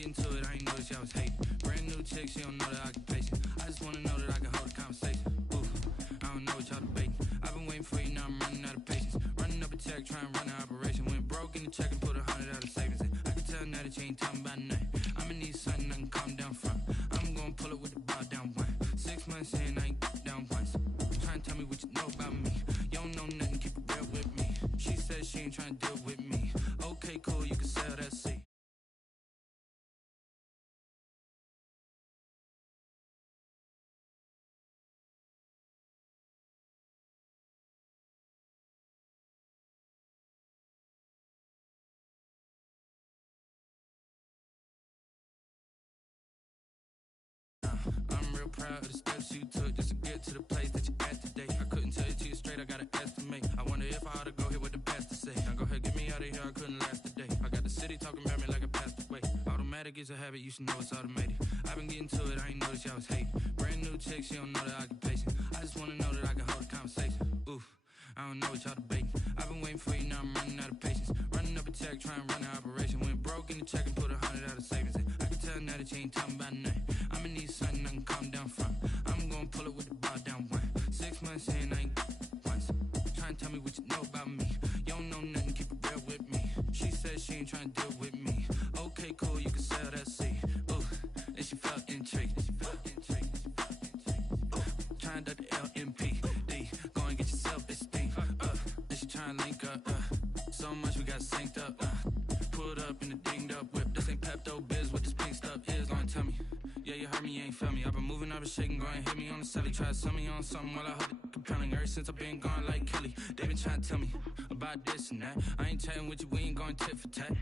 get into it, I ain't noticed y'all was hating. Brand new chick, she don't know the occupation. I just wanna know that I can hold a conversation. Ooh, I don't know what y'all debating. I've been waiting for you, now I'm running out of patience. Running up a check, trying to run an operation. Went broke in the check and put 100 out of savings in. I can tell now that you ain't talking about nothing. I'ma need something I can calm down from. I'm gonna pull it with the bar down one. 6 months in, I ain't down once. Trying to tell me what you know about me. You don't know nothing, keep it real with me. She said she ain't trying to deal with me. Okay, cool, you can sell that seat. I'm real proud of the steps you took just to get to the place that you're at today. I couldn't tell you to you straight, I gotta estimate. I wonder if I ought to go here with the best to say. Now go ahead, get me out of here, I couldn't last a day. I got the city talking about me like I passed away. Automatic is a habit, you should know it's automated. I've been getting to it, I ain't noticed y'all was hating. Brand new chick, she don't know the occupation. I just wanna know that I can hold a conversation. Oof, I don't know what y'all debating. I've been waiting for you, now I'm running out of patience. Running up a check, trying to run an operation. Went broke in the check and put 100 out of savings in. I can tell now that you ain't talking about nothing. I'ma need something I can calm down from. I'm gonna pull it with the bar down one. 6 months in, I ain't once. Trying to tell me what you know about me. You don't know nothing, keep it real with me. She said she ain't trying to deal with me. Okay, cool, you can sell that seat. Ooh, and she felt intrigued. Trying to duck the LMPD. Go and get yourself esteem. And she trying to link up. So much we got synced up. Pulled up in the dinged up whip. This ain't Pepto Biz, what this pink stuff is. Long tell me. Yeah, you heard me, you ain't felt me. I've been moving, I've been shaking, go and hit me on the celly. Try to sell me on something while I hold it compelling. Ever since I've been gone like Kelly, they been trying to tell me about this and that. I ain't chatting with you, we ain't going tit for tat.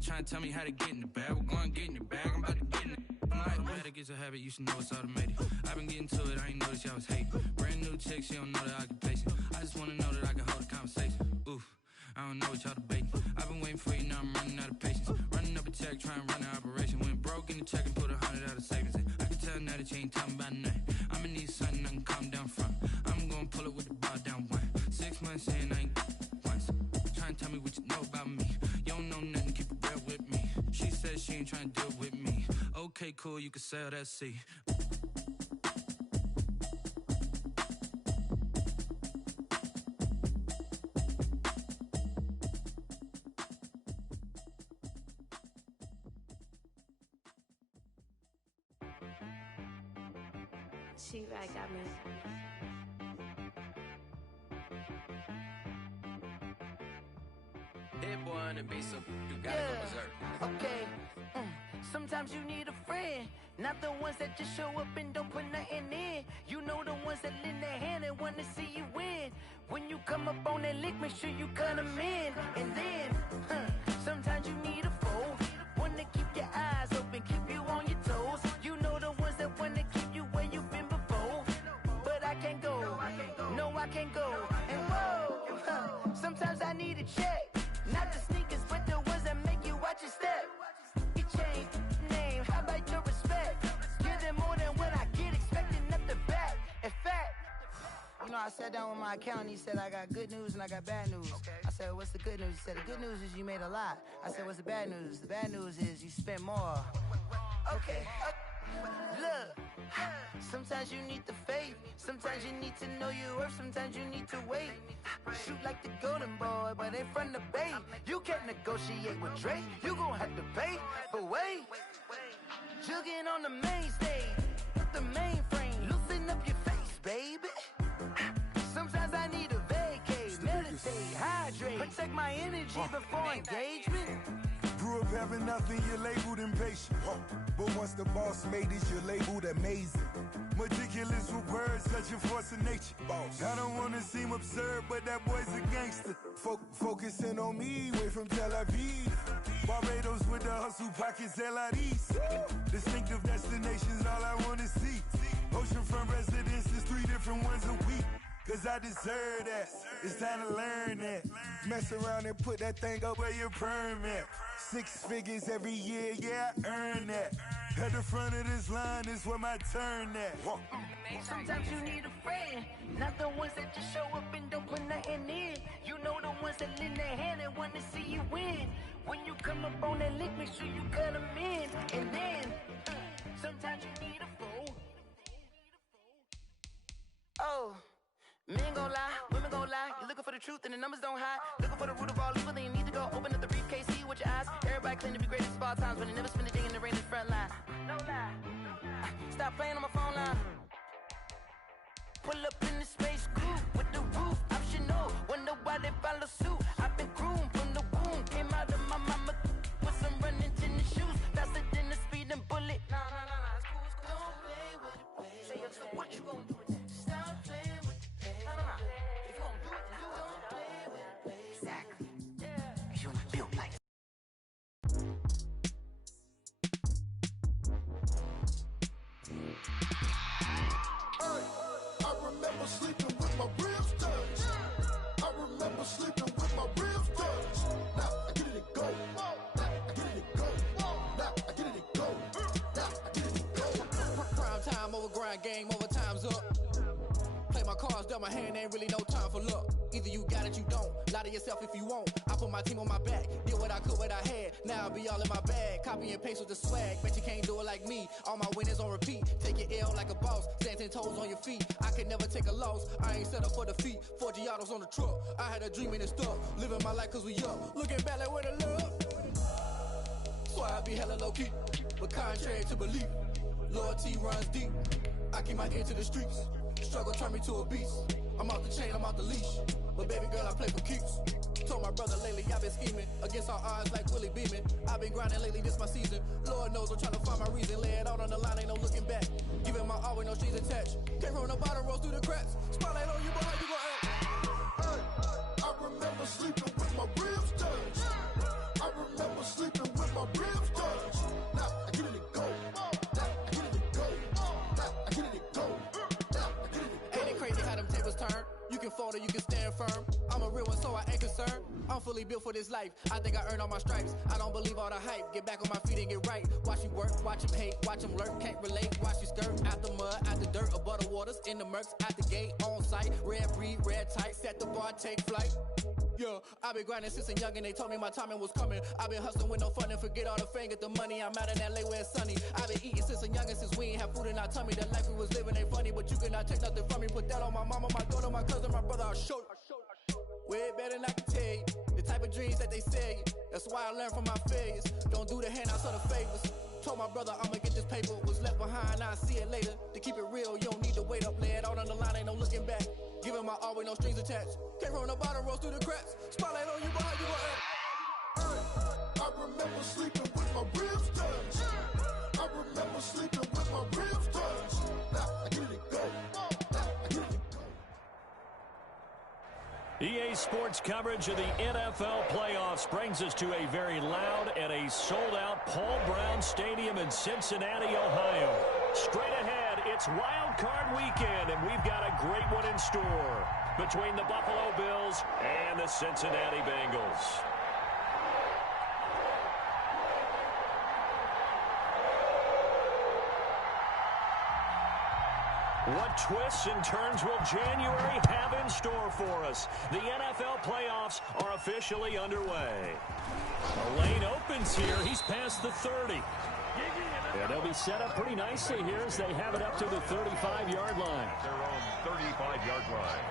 Trying to tell me how to get in the bag, we're going to get in the bag, I'm about to get in it. Automatic is a habit, you should know it's automated. I've been getting to it, I ain't noticed y'all was hating. Brand new chick, she don't know the occupation. I just wanna know that I can hold a conversation. Oof, I don't know what y'all debating. I've been waiting for you, now I'm running out of patience. Running up a check, trying to run an operation. Went broke in the check and put 100 out of savings in. I can tell now that you ain't talking about nothing. I'ma need something I can calm down from. I'm gonna pull it with the bar down one. 6 months in, I ain't once. Trying to tell me what you know about me. You don't know nothing, keep it real with me. She said she ain't trying to deal with me. Okay, cool, you can sell that seat. She right got me. Hit boy on the beat, so you gotta go berserk. Okay. Sometimes you need a friend, not the ones that just show up and don't put nothing in. You know the ones that lend their hand and wanna see you win. When you come up on that lick, make sure you cut them in. And then, sometimes you need a foe, one to keep your eyes open, keep you on your toes. You know the ones that wanna keep you where you've been before. But I can't go, no I can't go. And whoa, sometimes I need a check. Not the sneakers, but the ones that make you watch your step. You change name, how about your respect? Give them more than what I get, expecting up the back. In fact, you know, I sat down with my accountant, he said I got good news and I got bad news. I said, what's the good news? He said, the good news is you made a lot. I said, what's the bad news? The bad news is you spent more. Okay, look, sometimes you need the faith, sometimes you need to know your worth, sometimes you need to wait. Shoot like the golden boy, but ain't from the bay. You can't negotiate with Drake, you gon' have to pay. But wait, jugging on the main stage, the mainframe, loosen up your face, baby. Sometimes I need a vacate, meditate, hydrate, protect my energy before engagement. Grew up having nothing, you're labeled impatient. But once the boss made it, you're labeled amazing. Meticulous with words, such a force of nature. I don't wanna seem absurd, but that boy's a gangster. Focusing on me, way from Tel Aviv. Barbados with the hustle pockets, LIDs. Distinctive destinations, all I wanna see. Oceanfront residences, 3 different ones a week. Cause I deserve that, it's time to learn that. Mess around and put that thing up where your permit. 6 figures every year, yeah, I earn that. At the front of this line is where my turn at. Sometimes you need a friend, not the ones that just show up and don't put nothing in. You know the ones that lend their hand and wanna see you win. When you come up on that lick, make sure you cut them in. And then, sometimes you need a fool. Oh, men gon' lie, women gon' lie. You're looking for the truth and the numbers don't hide. Looking for the root of all evil, then you need to go open up the briefcase, see with your eyes. Everybody claim to be greatest of all times, but they never spend a day in the rain in the front line. No lie. Stop playing on my phone line. Pull up in the space coupe with the roof optional. Wonder why they follow suit. I've been groomed from the womb. Came out of my mama with some running tennis shoes. Faster than the speeding bullet. Nah, it's cool, it's cool. Don't play with it, baby. Say yo, so what you gon' do? Stop playing with it, baby. Nah. If you gon' do it, then you don't play with it, baby. Exactly. Yeah. You feel like I remember sleeping with my ribs touched. I remember sleeping with my ribs touched. Now I get it and go. Now I get it and go. Now I get it and go. Now I get it and go. Prime time over grind game, over time's up. Play my cards, dealt my hand, ain't really no time for luck. Either you got it, you don't. Lie to yourself if you won't. I put my team on my back, did what I could, what I had. Now I'll be all in my bag, copy and paste with the swag. Bet you can't do it like me. All my winners on repeat. Take your L like a boss, stand 10 toes on your feet. I can never take a loss. I ain't set up for defeat. 4 Giottos on the truck. I had a dream and it stuck. Living my life cause we up. Looking back like where the love. So I be hella low key, but contrary to belief, loyalty runs deep. I keep my ear to the streets. Struggle turned me to a beast. I'm off the chain, I'm off the leash. But baby girl, I play for keeps. Told my brother lately, I've been scheming against all odds like Willie Beeman. I've been grinding lately, this my season. Lord knows I'm trying to find my reason. Lay it out on the line, ain't no looking back. Giving my all with no strings attached. Came from the bottom, rose through the cracks. Spotlight on you, boy, how you gon' act? Hey, I remember sleeping with my ribs touched. I remember sleeping with my ribs touched. Now I get it and go. Now I get it and go. Now I get it and go. Now I get it and go. Ain't it crazy how them tables turn? You can fold or you can stand firm. I'm a real one, so I ain't concerned. I'm fully built for this life. I think I earned all my stripes. I don't believe all the hype. Get back on my feet and get right. Watch you work, watch him hate, watch him lurk. Can't relate, watch you skirt. Out the mud, out the dirt, above the waters, in the murks, out the gate, on site. Red breed, red tight, set the bar, take flight. Yeah, I've been grinding since a young and they told me my timing was coming. I've been hustling with no fun and forget all the fame, get the money. I'm out in LA where it's sunny. I've been eating since a young and since we ain't have food in our tummy. The life we was living ain't funny, but you cannot take nothing from me. Put that on my mama, my daughter, my cousin, my brother, I'll show you. Way better than I can tell you. The type of dreams that they sell you. That's why I learned from my failures. Don't do the handouts or the favors. Told my brother I'ma get this paper. Was left behind, I'll see it later. To keep it real, you don't need to wait up. Lay it out on the line, ain't no looking back. Giving my all with no strings attached. Came from the bottom, rose through the cracks. Spotlight on you, boy, how you gon' act? I remember sleeping with my ribs touched. I remember sleeping with my ribs touched. Now I get it and go. Now I get it and go. EA Sports coverage of the NFL playoffs brings us to a very loud and a sold-out Paul Brown Stadium in Cincinnati, Ohio. Straight ahead, it's Wildcard weekend, and we've got a great one in store between the Buffalo Bills and the Cincinnati Bengals. What twists and turns will January have in store for us? The NFL playoffs are officially underway. The lane opens here. He's past the 30. And they'll be set up pretty nicely here as they have it up to the 35-yard line. Their own 35-yard line.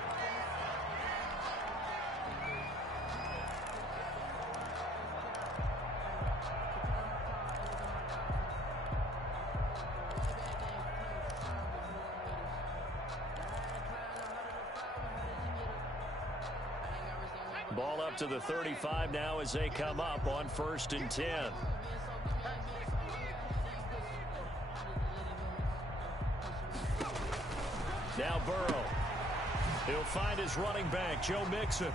Ball up to the 35 now as they come up on 1st and 10. Now Burrow. He'll find his running back, Joe Mixon.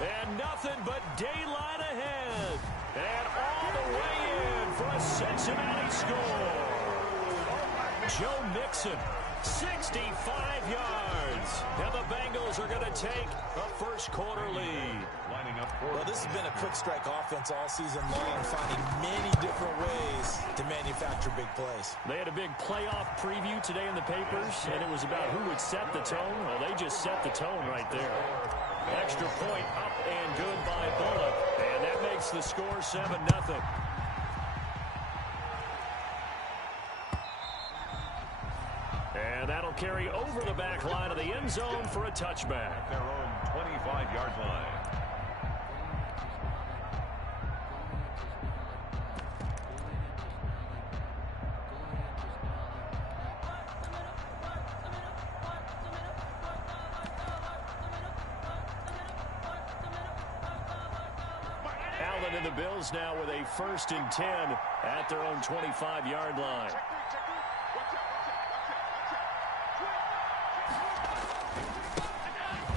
And nothing but daylight ahead. And all the way in for a Cincinnati score. Joe Mixon, 65 yards. And the Bengals are going to take a first-quarter lead. Lining up for Well, this has been a quick strike offense all season long, finding many different ways to manufacture big plays. They had a big playoff preview today in the papers, and it was about who would set the tone. Well, they just set the tone right there. Extra point up and good by Bullock. And makes the score 7-0. And that'll carry over the back line of the end zone for a touchback. At their own 25-yard line. Allen and the Bills now with a 1st and 10 at their own 25-yard line.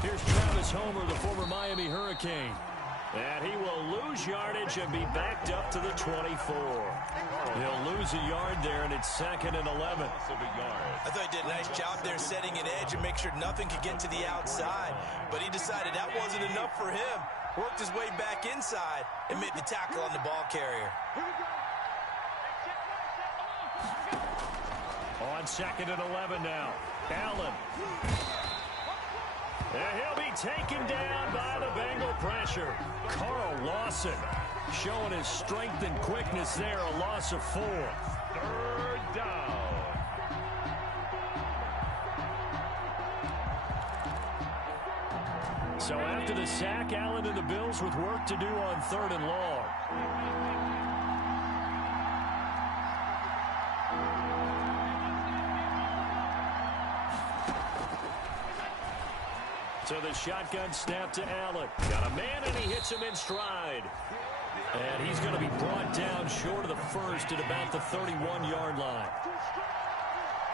Here's Travis Homer, the former Miami Hurricane. And he will lose yardage and be backed up to the 24. He'll lose a yard there, and it's 2nd and 11. I thought he did a nice job there setting an edge and make sure nothing could get to the outside. But he decided that wasn't enough for him. Worked his way back inside and made the tackle on the ball carrier. On 2nd and 11 now. Allen. And he'll be taken down by the Bengal pressure. Carl Lawson showing his strength and quickness there. A loss of 4. 3rd down. So after the sack, Allen and the Bills with work to do on 3rd and long. So the shotgun snap to Allen. Got a man, and he hits him in stride. And he's going to be brought down short of the 1st at about the 31-yard line.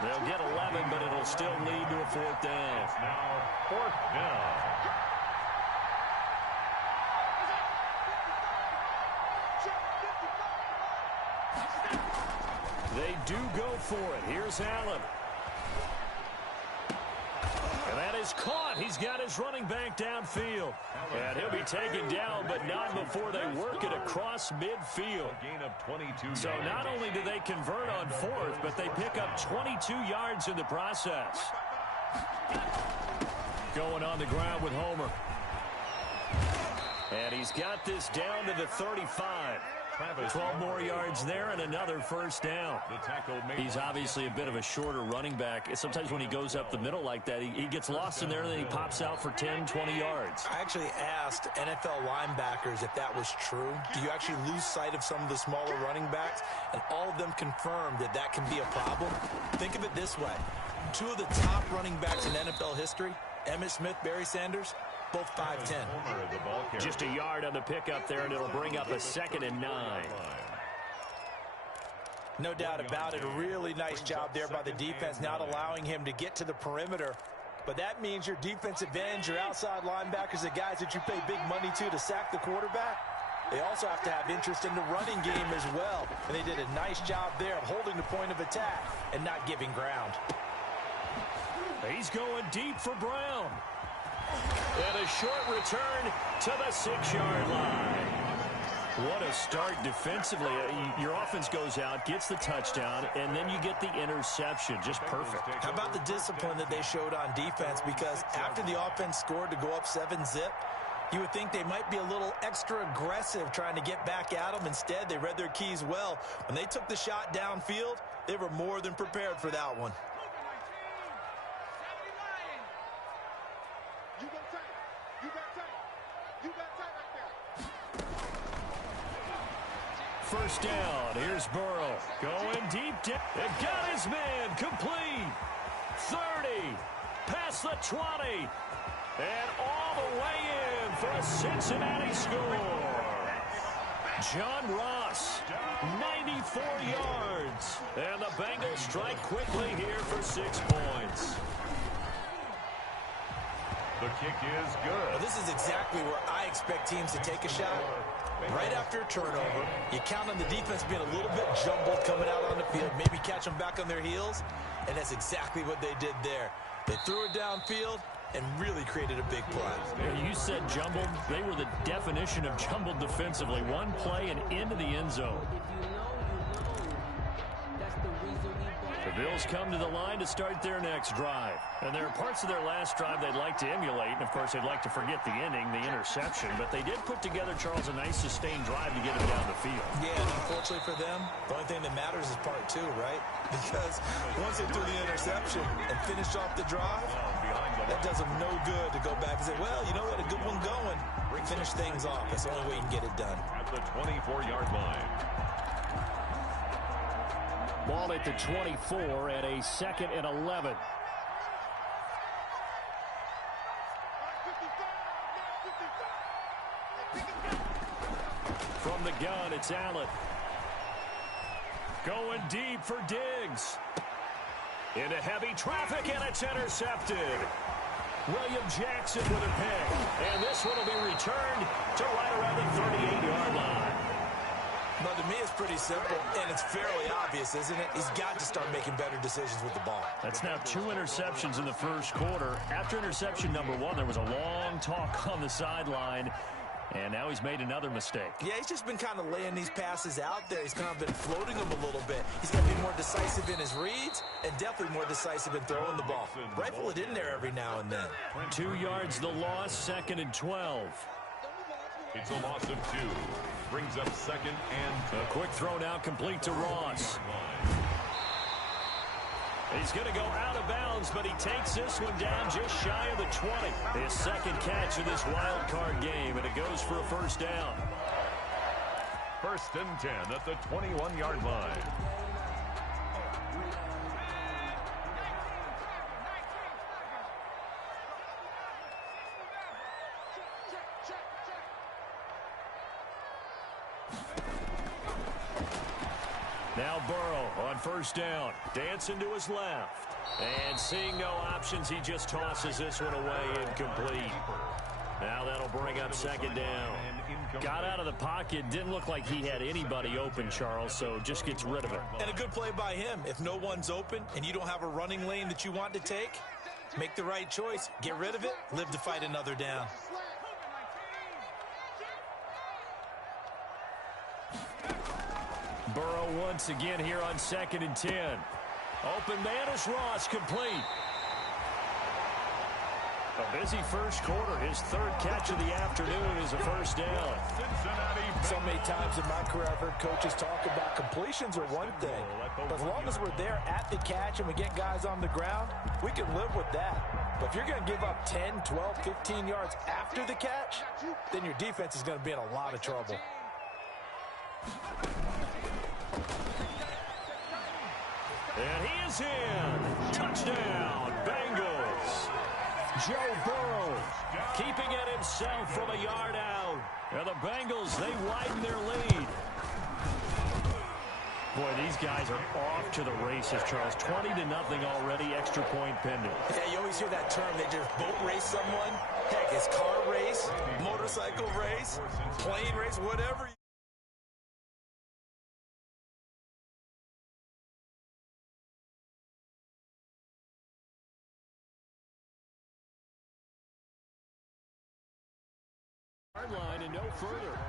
They'll get 11, but it'll still lead to a 4th down. It's now 4th down. They do go for it. Here's Allen. And that is caught. He's got his running back downfield. And he'll be taken down, but not before they work it across midfield. Gain of 22 So yards. not only do they convert on 4th, but they pick up 22 yards in the process. Going on the ground with Homer. And he's got this down to the 35. 12 more yards there and another 1st down. He's obviously a bit of a shorter running back. Sometimes when he goes up the middle like that, he gets lost in there and then he pops out for 10, 20 yards. I actually asked NFL linebackers if that was true. Do you actually lose sight of some of the smaller running backs? And all of them confirmed that that can be a problem. Think of it this way. 2 of the top running backs in NFL history, Emmitt Smith, Barry Sanders, both 5'10". Just a yard on the pickup there, and it'll bring up a 2nd and 9. No doubt about it. A really nice job there by the defense, not allowing him to get to the perimeter. But that means your defensive ends, your outside linebackers, the guys that you pay big money to sack the quarterback, they also have to have interest in the running game as well. And they did a nice job there of holding the point of attack and not giving ground. He's going deep for Brown. And a short return to the 6-yard line. What a start defensively. Your offense goes out, gets the touchdown, and then you get the interception. Just perfect. How about the discipline that they showed on defense? Because after the offense scored to go up 7-zip, you would think they might be a little extra aggressive trying to get back at them. Instead, they read their keys well. When they took the shot downfield, they were more than prepared for that one. First down. Here's Burrow. Going deep down. It got his man. Complete. 30. Past the 20. And all the way in for a Cincinnati score. John Ross. 94 yards. And the Bengals strike quickly here for 6 points. The kick is good. Well, this is exactly where I expect teams to take a shot. Right after a turnover, you count on the defense being a little bit jumbled coming out on the field, maybe catch them back on their heels, and that's exactly what they did there. They threw it downfield and really created a big play. You said jumbled. They were the definition of jumbled defensively. One play and into the end zone. The Bills come to the line to start their next drive. And there are parts of their last drive they'd like to emulate. And, of course, they'd like to forget the ending, the interception. But they did put together, Charles, a nice sustained drive to get him down the field. Yeah, and unfortunately for them, the only thing that matters is part two, right? Because once they threw the interception and finished off the drive, that does them no good to go back and say, well, you know what, a good one going. Finish things off. That's the only way you can get it done. At the 24-yard line. Ball at the 24 at a 2nd and 11. From the gun, it's Allen. Going deep for Diggs. Into heavy traffic, and it's intercepted. William Jackson with a pick. And this one will be returned to right around the 38-yard line. But to me, it's pretty simple, and it's fairly obvious, isn't it? He's got to start making better decisions with the ball. That's now 2 interceptions in the first quarter. After interception number 1, there was a long talk on the sideline, and now he's made another mistake. Yeah, he's just been kind of laying these passes out there. He's kind of been floating them a little bit. He's got to be more decisive in his reads and definitely more decisive in throwing the ball. Rifle it in there every now and then. 2 yards the loss, 2nd and 12. It's a loss of 2. Brings up 2nd and... A quick throw now complete to Ross. He's going to go out of bounds, but he takes this one down just shy of the 20. His second catch of this wild card game, and it goes for a first down. 1st and 10 at the 21-yard line. Now Burrow on first down, dancing to his left. And seeing no options, he just tosses this one away incomplete. Now that'll bring up 2nd down. Got out of the pocket, didn't look like he had anybody open, Charles, so just gets rid of it. And a good play by him. If no one's open and you don't have a running lane that you want to take, make the right choice. Get rid of it, live to fight another down. Burrow once again here on 2nd and 10. Open man is Ross, complete. A busy first quarter. His 3rd catch of the afternoon is a first down. So many times in my career, I've heard coaches talk about completions are one thing. But as long as we're there at the catch and we get guys on the ground, we can live with that. But if you're going to give up 10, 12, 15 yards after the catch, then your defense is going to be in a lot of trouble. And he is in. Touchdown, Bengals. Joe Burrow keeping it himself from a yard out. And the Bengals, they widen their lead. Boy, these guys are off to the races, Charles. 20-0 already, extra point pending. Yeah, you always hear that term. They just boat race someone. Heck, it's car race, motorcycle race, plane race, whatever. Line and no further.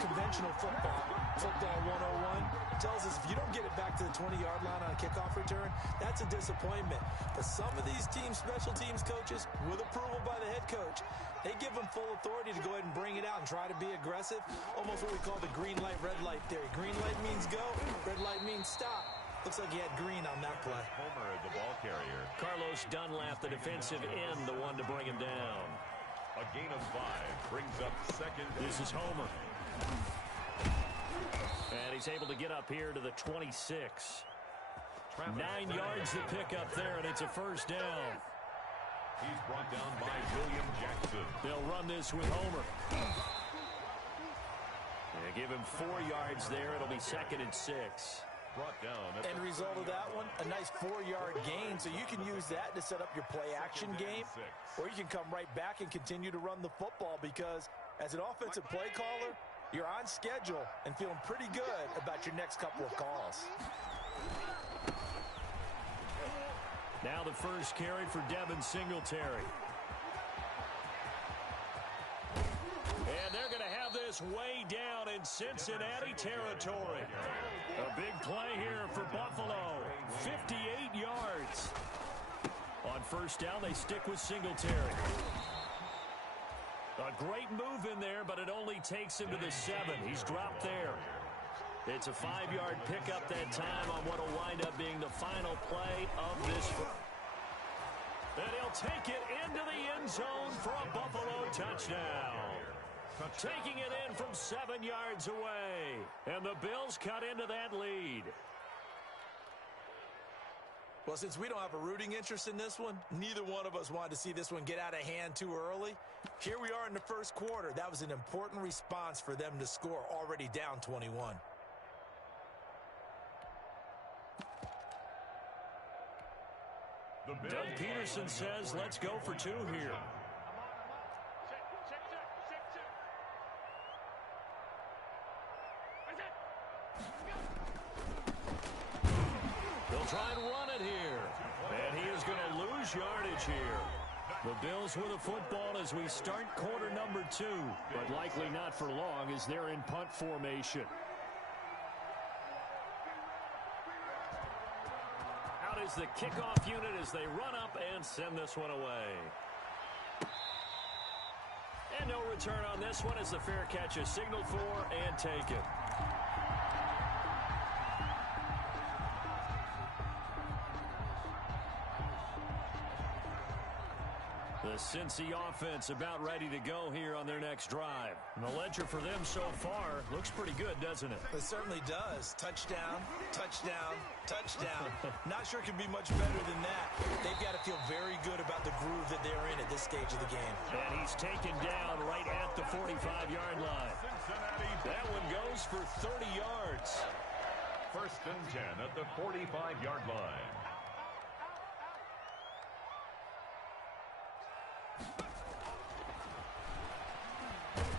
Conventional football 101 tells us if you don't get it back to the 20-yard line on a kickoff return, that's a disappointment. But some of these teams, special teams coaches, with approval by the head coach, they give them full authority to go ahead and bring it out and try to be aggressive. Almost what we call the green light, red light theory. Green light means go, red light means stop. Looks like he had green on that play. Homer, the ball carrier. Carlos Dunlap, the defensive end, the one to bring him down. A gain of 5 brings up 2nd. This is Homer. And he's able to get up here to the 26. 9 yards to pick up there, and it's a first down. He's brought down by William Jackson. They'll run this with Homer. They give him 4 yards there. It'll be 2nd and 6. brought down. End result of that one, a nice 4-yard gain. So you can use that to set up your play-action game, or you can come right back and continue to run the football because as an offensive play caller, you're on schedule and feeling pretty good about your next couple of calls. Now the first carry for Devin Singletary. And they're going to have this way down in Cincinnati territory. A big play here for Buffalo. 58 yards. On first down, they stick with Singletary. A great move in there, but it only takes him to the 7. He's dropped there. It's a 5-yard pickup that time on what will wind up being the final play of this. And he'll take it into the end zone for a Buffalo touchdown. Taking it in from 7 yards away. And the Bills cut into that lead. Well, since we don't have a rooting interest in this one, neither one of us wanted to see this one get out of hand too early. Here we are in the first quarter. That was an important response for them to score, already down 21. Doug Peterson says, let's go for 2 here. They'll try and run it here. And he is going to lose yardage here. The Bills with the football as we start quarter number 2. But likely not for long as they're in punt formation. Out is the kickoff unit as they run up and send this one away. And no return on this one as the fair catch is signaled for and taken. The Cincy offense about ready to go here on their next drive. And the ledger for them so far looks pretty good, doesn't it? It certainly does. Touchdown, touchdown, touchdown. Not sure it can be much better than that. They've got to feel very good about the groove that they're in at this stage of the game. And he's taken down right at the 45-yard line. That one goes for 30 yards. First and 10 at the 45-yard line.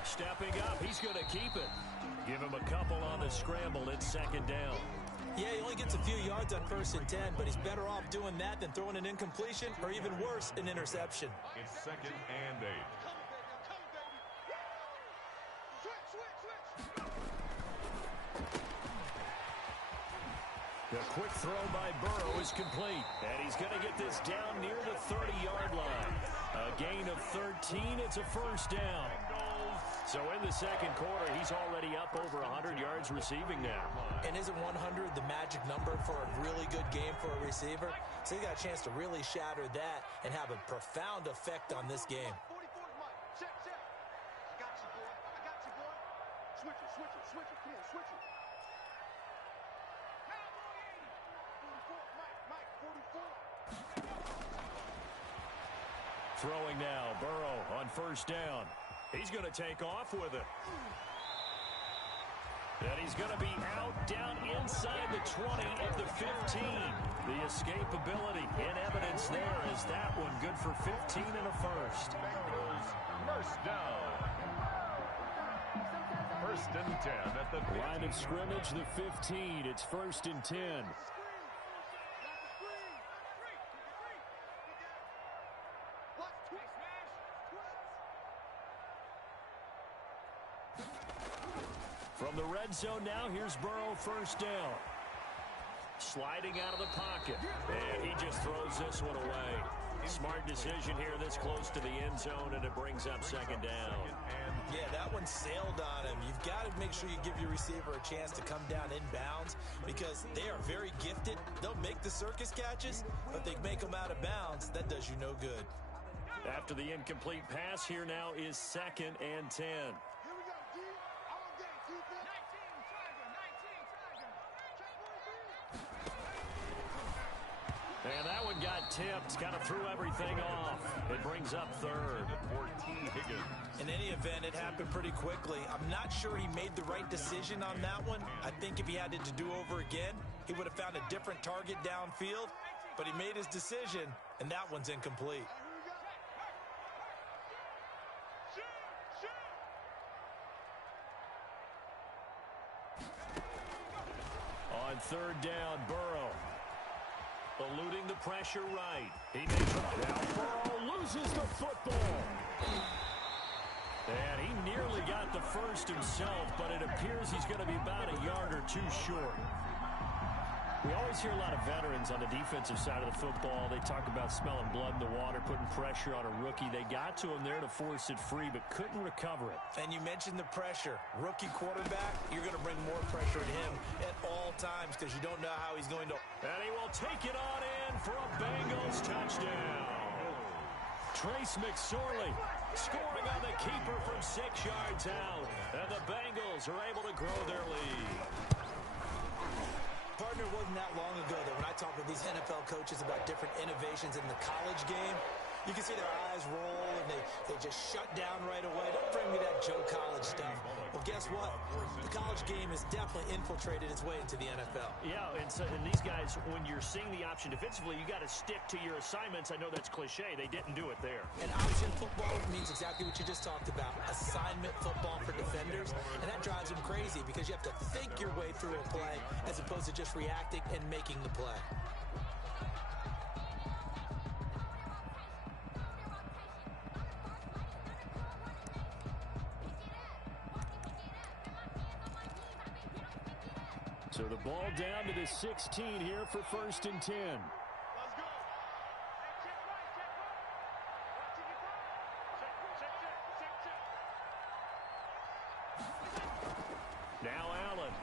Stepping up, he's going to keep it. Give him a couple on the scramble. It's second down. Yeah, he only gets a few yards on first and 10, but he's better off doing that than throwing an incompletion or even worse, an interception. It's second and 8. The quick throw by Burrow is complete. And he's going to get this down near the 30-yard line. A gain of 13. It's a first down. So in the second quarter, he's already up over 100 yards receiving now. And isn't 100 the magic number for a really good game for a receiver? So he got a chance to really shatter that and have a profound effect on this game. Throwing now, Burrow on first down. He's going to take off with it. And he's going to be out down inside the 20 of the 15. The escapability in evidence there is that one good for 15 and a first. First down. First and 10 at the 15. Line of scrimmage, the 15. It's first and 10. From the red zone now, here's Burrow first down. Sliding out of the pocket. And he just throws this one away. Smart decision here this close to the end zone, and it brings up second down. Yeah, that one sailed on him. You've got to make sure you give your receiver a chance to come down inbounds because they are very gifted. They'll make the circus catches, but they make them out of bounds. That does you no good. After the incomplete pass, here now is second and 10. And that one got tipped, kind of threw everything off. It brings up third. In any event, it happened pretty quickly. I'm not sure he made the right decision on that one. I think if he had it to do over again, he would have found a different target downfield, but he made his decision, and that one's incomplete. On third down, Burrow. Eluding the pressure right. He makes it. Now Burrow loses the football. And he nearly got the first himself, but it appears he's going to be about a yard or two short. We always hear a lot of veterans on the defensive side of the football. They talk about smelling blood in the water, putting pressure on a rookie. They got to him there to force it free, but couldn't recover it. And you mentioned the pressure. Rookie quarterback, you're going to bring more pressure at him at all times because you don't know how he's going to. And he will take it on in for a Bengals touchdown. Trace McSorley scoring on the keeper from 6 yards out. And the Bengals are able to grow their lead. Partner, wasn't that long ago that when I talk with these NFL coaches about different innovations in the college game, you can see their eyes roll and they just shut down right away. Don't bring me that Joe College stuff. Well, guess what? The college game has definitely infiltrated its way into the NFL. Yeah, and these guys, when you're seeing the option defensively, you got to stick to your assignments. I know that's cliche. They didn't do it there. And option football means exactly what you just talked about. Assignment football for defenders. And that drives them crazy because you have to think your way through a play as opposed to just reacting and making the play. So the ball down to the 16 here for 1st and 10. Now Allen.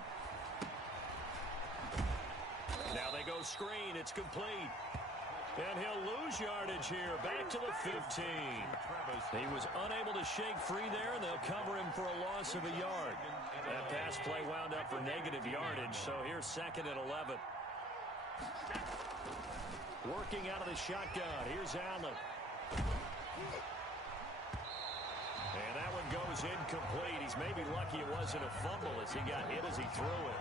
Now they go screen. It's complete. And he'll lose yardage here. Back to the 15. He was unable to shake free there, and they'll cover him for a loss of a yard. That pass play wound up for negative yardage, so here's 2nd and 11. Working out of the shotgun. Here's Allen. And that one goes incomplete. He's maybe lucky it wasn't a fumble as he got hit as he threw it.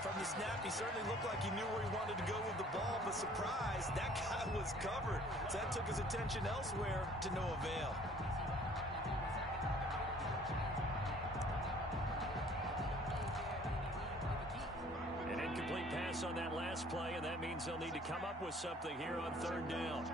From the snap, he certainly looked like he knew where he wanted to go with the ball, but surprise, that guy was covered. So that took his attention elsewhere to no avail. An incomplete pass on that last play, and that means they'll need to come up with something here on 3rd down.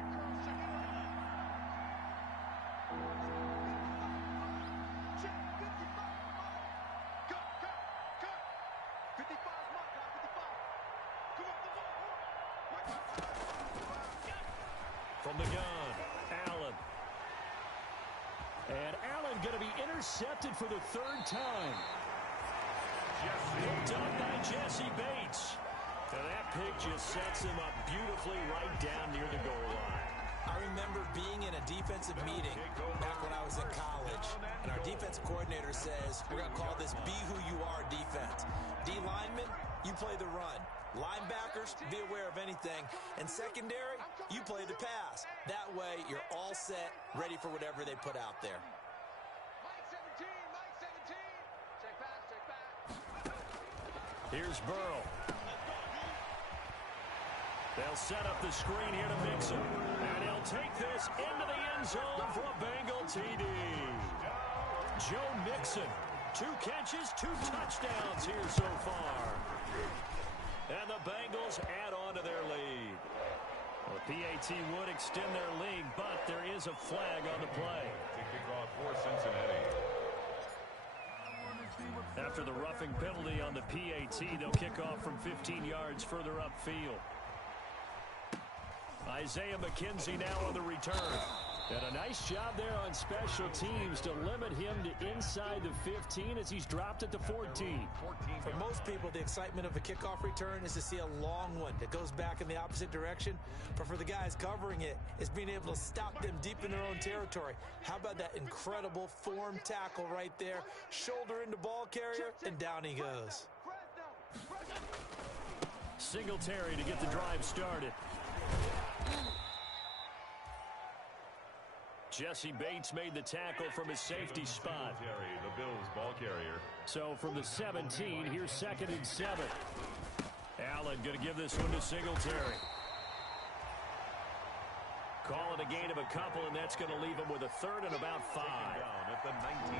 From the gun, Allen. And Allen going to be intercepted for the 3rd time. Picked up by Jesse Bates. And that pick just sets him up beautifully right down near the goal line. I remember being in a defensive meeting back when I was in college, and our defensive coordinator says, we're going to call this Be Who You Are defense. D linemen, you play the run. Linebackers, be aware of anything. And secondary, you play the pass. That way, you're all set, ready for whatever they put out there. Here's Burrow. They'll set up the screen here to Mixon. And he'll take this into the end zone for a Bengal TD. Joe Mixon, 2 catches, 2 touchdowns here so far. And the Bengals add on to their lead. Well, the PAT would extend their lead, but there is a flag on the play. Kickoff for Cincinnati. After the roughing penalty on the PAT, they'll kick off from 15 yards further upfield. Isaiah McKenzie now on the return. And a nice job there on special teams to limit him to inside the 15 as he's dropped at the 14. For most people, the excitement of a kickoff return is to see a long one that goes back in the opposite direction. But for the guys covering it, it's being able to stop them deep in their own territory. How about that incredible form tackle right there? Shoulder into ball carrier, and down he goes. Singletary to get the drive started. Jesse Bates made the tackle from his safety spot. The Bills ball carrier. So from the 17, here's 2nd and 7. Allen going to give this one to Singletary. Call it a gain of a couple, and that's going to leave him with a third and about 5.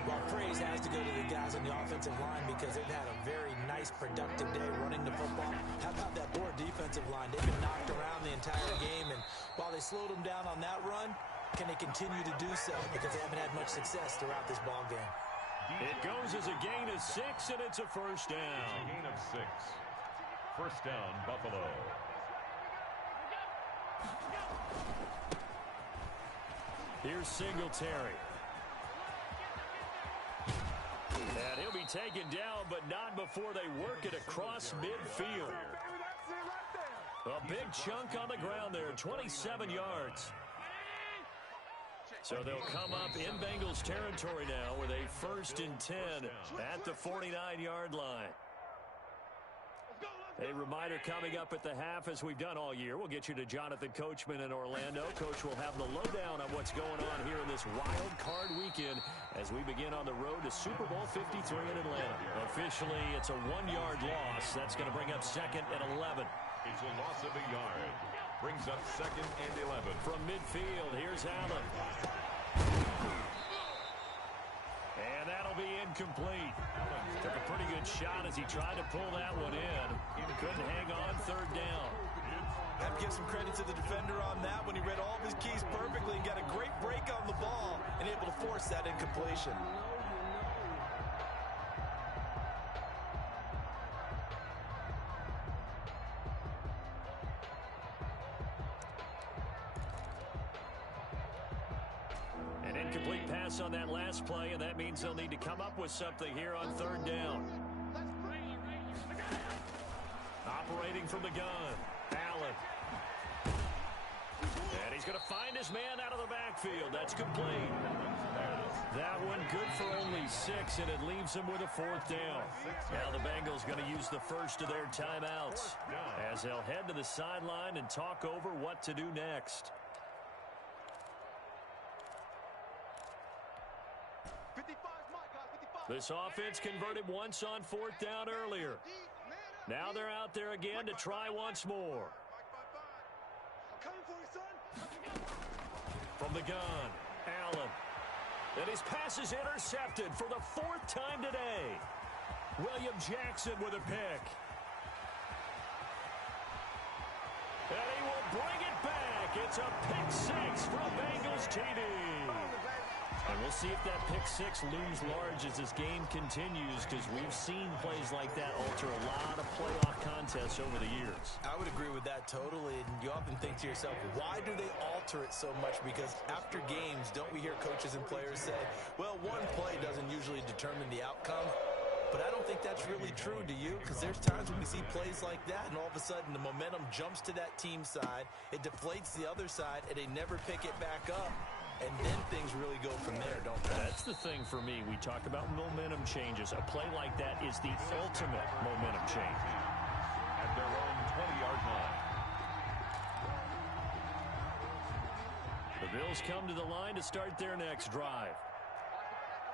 Well, praise has to go to the guys on the offensive line because they've had a very nice, productive day running the football. How about that poor defensive line? They've been knocked around the entire game, and while they slowed them down on that run, can they continue to do so? Because they haven't had much success throughout this ball game. It goes as a gain of 6, and it's a first down. It's a gain of 6. First down, Buffalo. Here's Singletary. And he'll be taken down, but not before they work it across midfield. A big chunk on the ground there, 27 yards. So they'll come up in Bengals territory now with a 1st and 10 at the 49-yard line. A reminder coming up at the half, as we've done all year. We'll get you to Jonathan Coachman in Orlando. Coach will have the lowdown on what's going on here in this wild card weekend as we begin on the road to Super Bowl 53 in Atlanta. Officially, it's a 1-yard loss. That's going to bring up 2nd and 11. It's a loss of a yard. Brings up 2nd and 11. From midfield, here's Allen. And that'll be incomplete. Took a pretty good shot as he tried to pull that one in. Couldn't hang on 3rd down. I have to give some credit to the defender on that when he read all of his keys perfectly and got a great break on the ball and able to force that incompletion. An incomplete pass on that last play, and that means they'll need to come up with something here on 3rd down. Operating from the gun, Allen. And he's going to find his man out of the backfield. That's complete. That one good for only 6, and it leaves him with a 4th down. Now the Bengals going to use the first of their timeouts as they'll head to the sideline and talk over what to do next. This offense converted once on 4th down earlier. Now they're out there again to try once more. From the gun, Allen. And his pass is intercepted for the 4th time today. William Jackson with a pick. And he will bring it back. It's a pick 6 for a Bengals TD. And we'll see if that pick 6 looms large as this game continues, because we've seen plays like that alter a lot of playoff contests over the years. I would agree with that totally, and you often think to yourself, why do they alter it so much? Because after games, don't we hear coaches and players say, well, one play doesn't usually determine the outcome? But I don't think that's really true, do you? Because there's times when we see plays like that, and all of a sudden the momentum jumps to that team side, it deflates the other side, and they never pick it back up. And then things really go from there, don't they? That's the thing for me. We talk about momentum changes. A play like that is the ultimate momentum change. At their own 20-yard line. The Bills come to the line to start their next drive.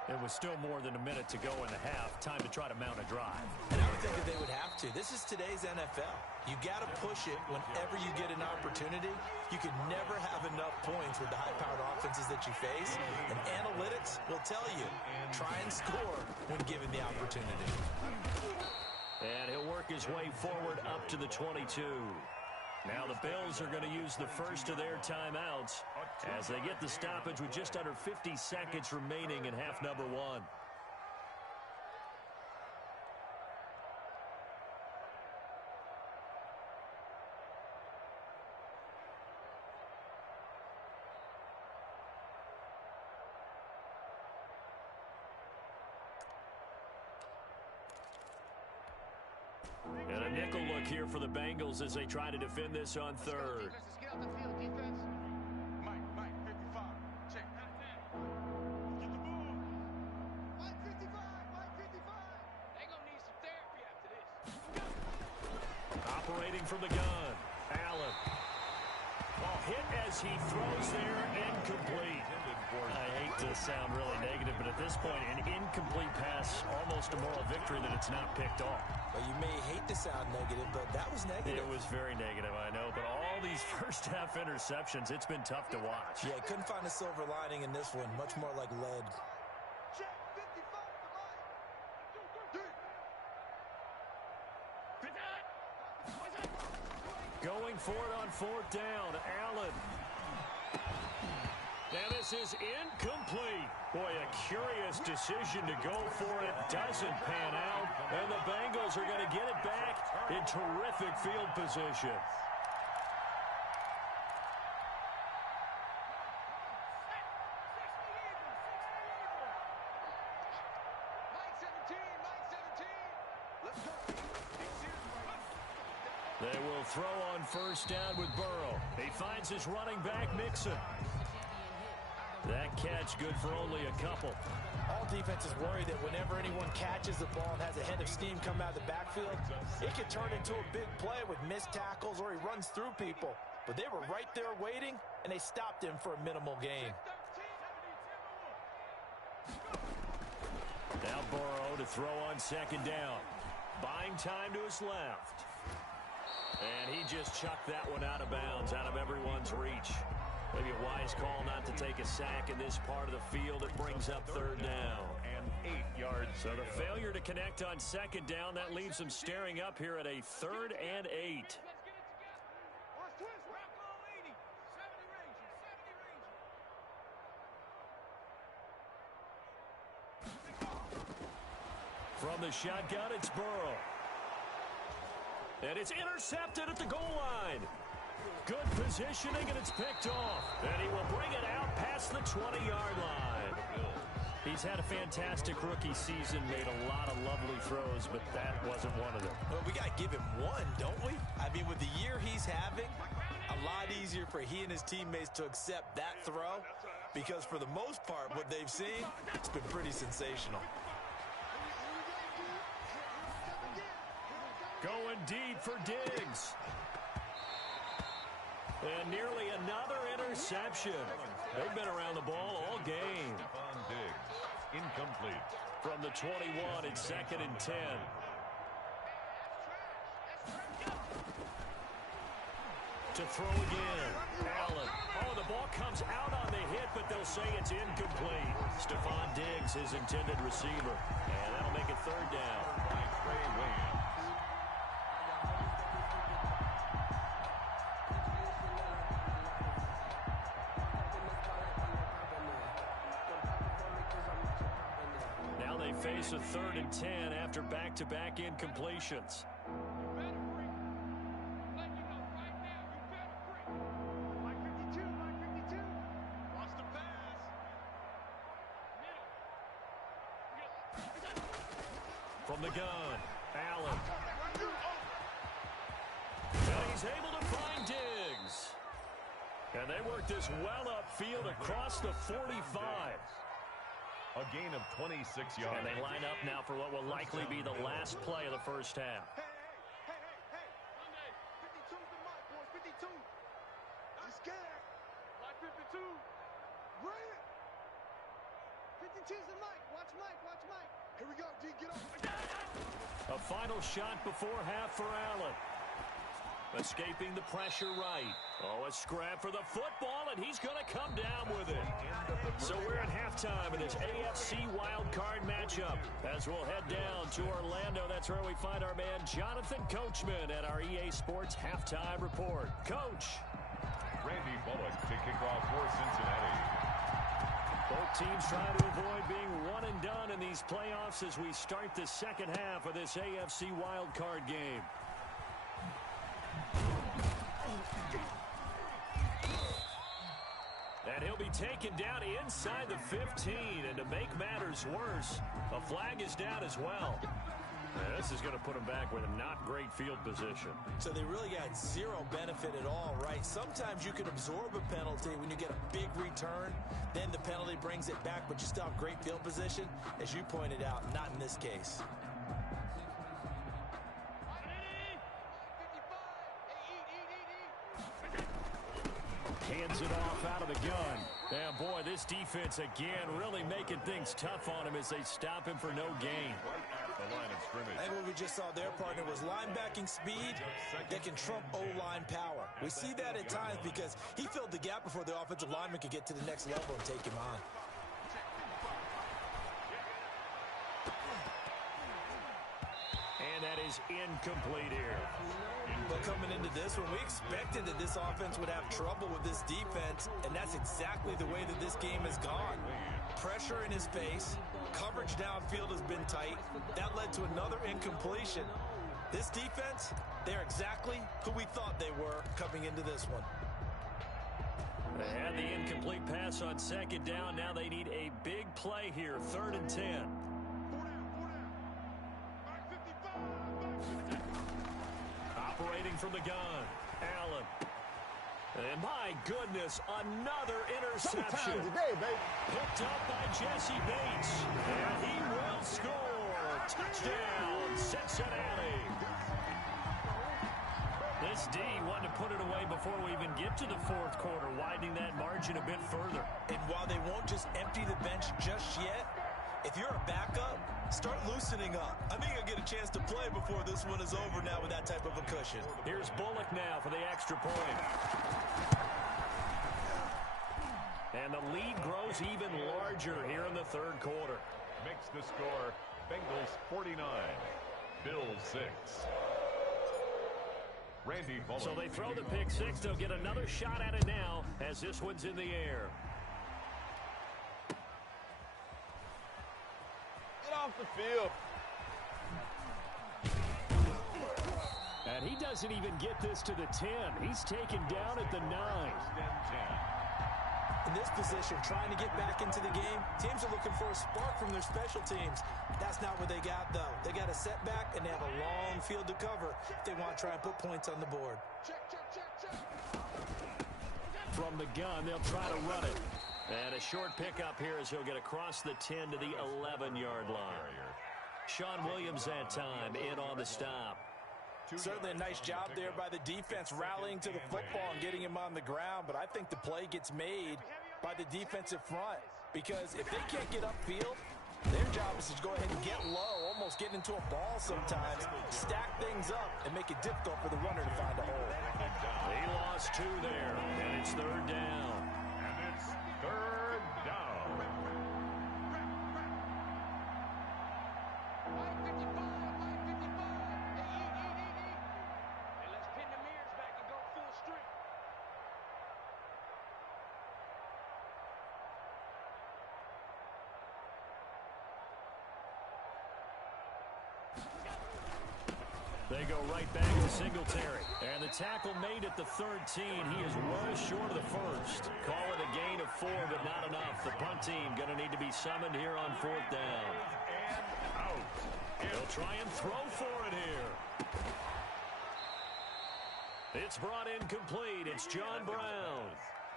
It was still more than a minute to go in the half. Time to try to mount a drive. And I would think that they would have to. This is today's NFL. You got to push it whenever you get an opportunity. You can never have enough points with the high-powered offenses that you face. And analytics will tell you, try and score when given the opportunity. And he'll work his way forward up to the 22. Now the Bills are going to use the first of their timeouts as they get the stoppage with just under 50 seconds remaining in half number 1. And a nickel look here for the Bengals as they try to defend this on 3rd. Operating from the gun, Allen. Ball hit as he throws there, incomplete. I hate to sound really negative, but at this point, an incomplete pass, almost a moral victory that it's not picked off. Well, you may hate to sound negative, but that was negative. It was very negative, I know, but all these first-half interceptions, it's been tough to watch. Yeah, couldn't find a silver lining in this one. Much more like lead. Going for it on fourth down, Allen. And this is incomplete. Boy, a curious decision to go for it. Doesn't pan out. And the Bengals are going to get it back in terrific field position. They will throw on first down with Burrow. He finds his running back, Mixon. That catch good for only a couple. All defenses worry that whenever anyone catches the ball and has a head of steam come out of the backfield, it could turn into a big play with missed tackles or he runs through people. But they were right there waiting, and they stopped him for a minimal gain. Now Burrow to throw on second down. Buying time to his left. And he just chucked that one out of bounds, out of everyone's reach. Maybe a wise call not to take a sack in this part of the field. It brings up third down. And 8 yards. So the failure to connect on second down, that leaves them staring up here at a 3rd and 8. From the shotgun, it's Burrow. And it's intercepted at the goal line. Good positioning, and it's picked off. And he will bring it out past the 20-yard line. He's had a fantastic rookie season, made a lot of lovely throws, but that wasn't one of them. Well, we got to give him one, don't we? I mean, with the year he's having, a lot easier for he and his teammates to accept that throw, because for the most part, what they've seen, it's been pretty sensational. Going deep for Diggs. And nearly another interception. They've been around the ball all game. Diggs, incomplete. From the 21, it's 2nd and 10. To throw again. Allen. Oh, the ball comes out on the hit, but they'll say it's incomplete. Stephon Diggs, his intended receiver. And that'll make it 3rd down. By Trey Wayne. Face a 3rd and 10 after back-to-back incompletions. From the gun, Allen. And he's able to find Diggs. And they work this well upfield across the 45. A gain of 26 yards. And they line up now for what will likely be the last play of the first half. Hey. 52's the mic, boys. 52. I'm scared. Like 52. Bring it. 52's the mic. Watch Mike. Here we go, D. Get up. A final shot before half for Allen. Escaping the pressure right. Oh, a scrap for the football, and he's going to come down with it. So we're at halftime in this AFC Wildcard matchup. As we'll head down to Orlando, that's where we find our man Jonathan Coachman at our EA Sports Halftime Report. Coach. Randy Bullock to kick off for Cincinnati. Both teams trying to avoid being one and done in these playoffs as we start the second half of this AFC Wildcard game. And he'll be taken down inside the 15. And to make matters worse, a flag is down as well. And this is going to put him back with a not great field position. So they really got zero benefit at all, right? Sometimes you can absorb a penalty when you get a big return. Then the penalty brings it back, but you still have great field position. As you pointed out, not in this case. Hands it off out of the gun. And boy, this defense again really making things tough on him as they stop him for no gain. The line of scrimmage. And what we just saw there, partner, was linebacking speed that can trump O-line power. We see that at times because he filled the gap before the offensive lineman could get to the next level and take him on. And that is incomplete here. But coming into this one, we expected that this offense would have trouble with this defense, and that's exactly the way that this game has gone. Pressure in his face, coverage downfield has been tight. That led to another incompletion. This defense, they're exactly who we thought they were coming into this one. They had the incomplete pass on second down. Now they need a big play here, 3rd and 10. Operating from the gun, Allen. And my goodness, another interception. Today, baby. Picked up by Jesse Bates. And he will score. Touchdown, Cincinnati. This D wanted to put it away before we even get to the 4th quarter, widening that margin a bit further. And while they won't just empty the bench just yet, if you're a backup, start loosening up. I think I'll get a chance to play before this one is over now with that type of a cushion. Here's Bullock now for the extra point. And the lead grows even larger here in the 3rd quarter. Makes the score Bengals 49, Bills 6. Randy Bullock. So they throw the pick six. They'll get another shot at it now as this one's in the air. Get off the field. And he doesn't even get this to the 10. He's taken down at the 9. In this position, trying to get back into the game, teams are looking for a spark from their special teams. That's not what they got, though. They got a setback, and they have a long field to cover if they want to try and put points on the board. From the gun, they'll try to run it. And a short pickup here as he'll get across the 10 to the 11-yard line. Sean Williams that time in on the stop. Certainly a nice job there by the defense rallying to the football and getting him on the ground, but I think the play gets made by the defensive front because if they can't get upfield, their job is to go ahead and get low, almost get into a ball sometimes, stack things up, and make it difficult for the runner to find a hole. He lost 2 there, and it's 3rd down. And it's 3rd down. They go right back to Singletary. And the tackle made at the 13. He is well short of the 1st. Call it a gain of 4, but not enough. The punt team going to need to be summoned here on 4th down. And out. They'll try and throw for it here. It's brought in complete. It's John Brown.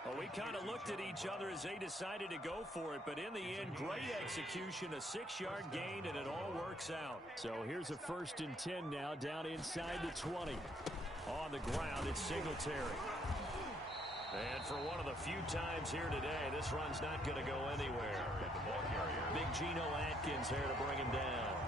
Well, we kind of looked at each other as they decided to go for it, but in the end, great execution, a 6-yard gain, and it all works out. So here's a 1st and 10 now, down inside the 20. On the ground, it's Singletary. And for one of the few times here today, this run's not going to go anywhere. Big Geno Atkins there to bring him down.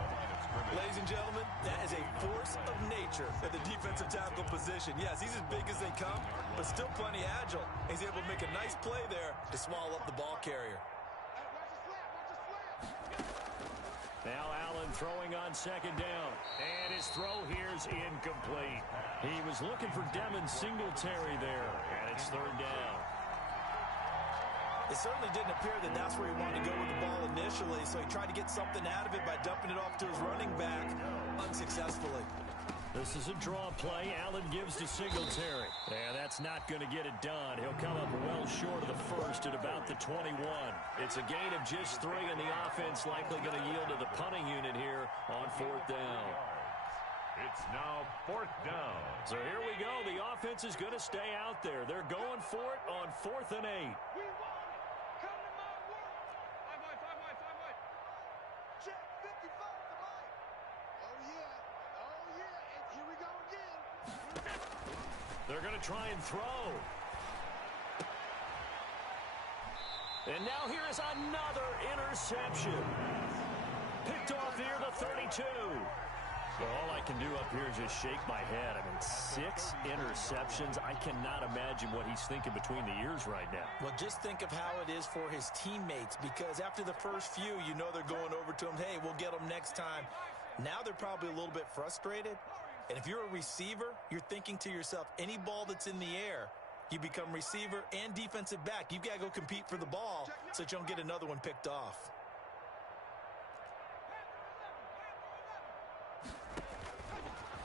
Ladies and gentlemen, that is a force of nature at the defensive tackle position. Yes, he's as big as they come, but still plenty agile. He's able to make a nice play there to swallow up the ball carrier. Now Allen throwing on 2nd down. And his throw here's incomplete. He was looking for Devin Singletary there, and it's 3rd down. It certainly didn't appear that that's where he wanted to go with the ball initially, so he tried to get something out of it by dumping it off to his running back unsuccessfully. This is a draw play. Allen gives to Singletary. And that's not going to get it done. He'll come up well short of the 1st at about the 21. It's a gain of just 3, and the offense likely going to yield to the punting unit here on 4th down. It's now 4th down. So here we go. The offense is going to stay out there. They're going for it on 4th and 8. Oh, yeah. And here we go again. They're going to try and throw. And now here is another interception. Picked off near the 32. Well, all I can do up here is just shake my head. I mean, 6 interceptions. I cannot imagine what he's thinking between the ears right now. Well, just think of how it is for his teammates, because after the first few, you know they're going over to him, hey, we'll get them next time. Now they're probably a little bit frustrated. And if you're a receiver, you're thinking to yourself, any ball that's in the air, you become receiver and defensive back. You've got to go compete for the ball so that you don't get another one picked off.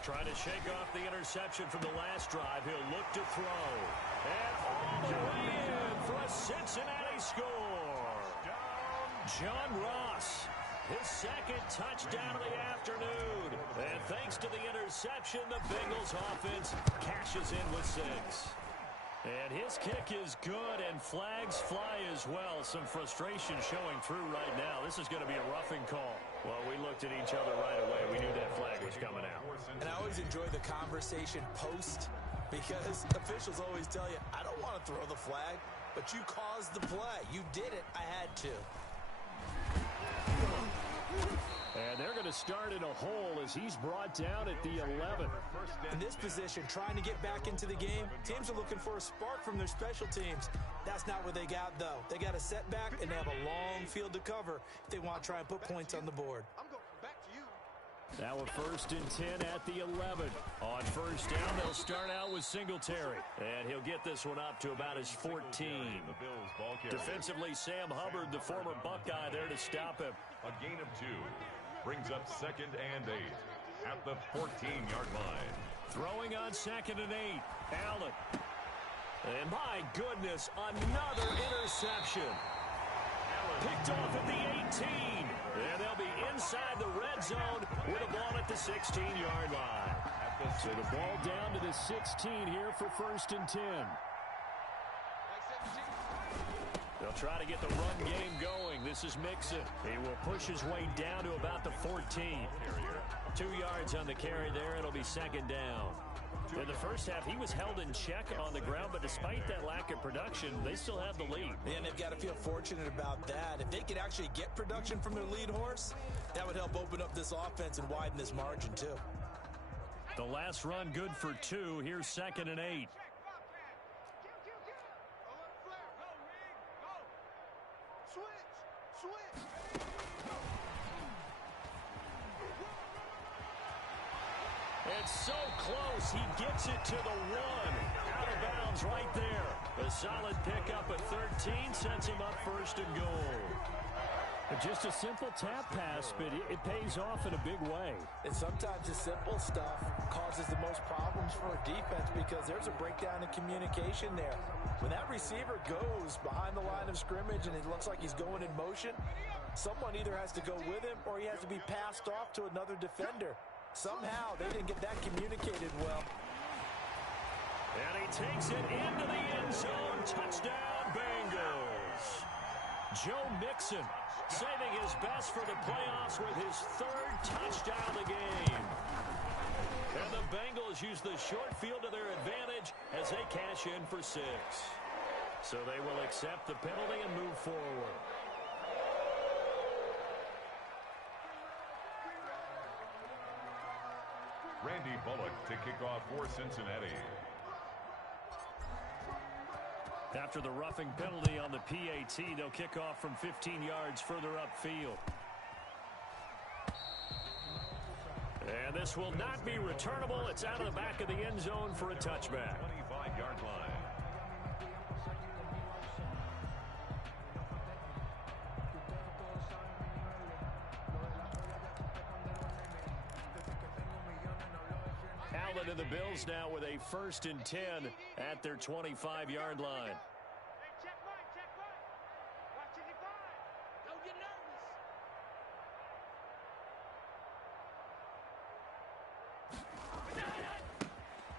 Trying to shake off the interception from the last drive. He'll look to throw. And all the way in for a Cincinnati score. John Ross, his second touchdown of the afternoon. And thanks to the interception, the Bengals offense cashes in with 6. And his kick is good, and flags fly as well. Some frustration showing through right now. This is going to be a roughing call. Well, we looked at each other right away. We knew that flag was coming out. And I always enjoy the conversation post, because officials always tell you, I don't want to throw the flag, but you caused the play. You did it. I had to. And they're going to start in a hole as he's brought down at the 11. In this position, trying to get back into the game, teams are looking for a spark from their special teams. That's not what they got, though. They got a setback, and they have a long field to cover if they want to try and put points on the board. Now a 1st and 10 at the 11. On 1st down, they'll start out with Singletary. And he'll get this one up to about his 14. Defensively, Sam Hubbard, the former Buckeye, there to stop him. A gain of 2 brings up 2nd and 8 at the 14-yard line. Throwing on 2nd and 8. Allen. And my goodness, another interception. Picked off at the 18. And they'll be inside the red zone with a ball at the 16-yard line. So the ball down to the 16 here for 1st and 10. They'll try to get the run game going. This is Mixon. He will push his way down to about the 14. 2 yards on the carry there. It'll be 2nd down. In the first half, he was held in check on the ground, but despite that lack of production, they still have the lead. And they've got to feel fortunate about that. If they could actually get production from their lead horse, that would help open up this offense and widen this margin, too. The last run good for 2. Here's 2nd and 8. It's so close. He gets it to the 1. Out of bounds right there. A solid pickup at 13 sets him up 1st and goal. Just a simple tap pass, but it pays off in a big way. And sometimes the simple stuff causes the most problems for a defense because there's a breakdown in communication there. When that receiver goes behind the line of scrimmage and it looks like he's going in motion, someone either has to go with him or he has to be passed off to another defender. Somehow they didn't get that communicated well. And he takes it into the end zone. Touchdown, Bengals. Joe Mixon saving his best for the playoffs with his 3rd touchdown of the game. And the Bengals use the short field to their advantage as they cash in for 6. So they will accept the penalty and move forward. Randy Bullock to kick off for Cincinnati. After the roughing penalty on the PAT, they'll kick off from 15 yards further upfield. And this will not be returnable. It's out of the back of the end zone for a touchback. 25-yard line. Allen and the Bills now with a 1st and 10 at their 25-yard line.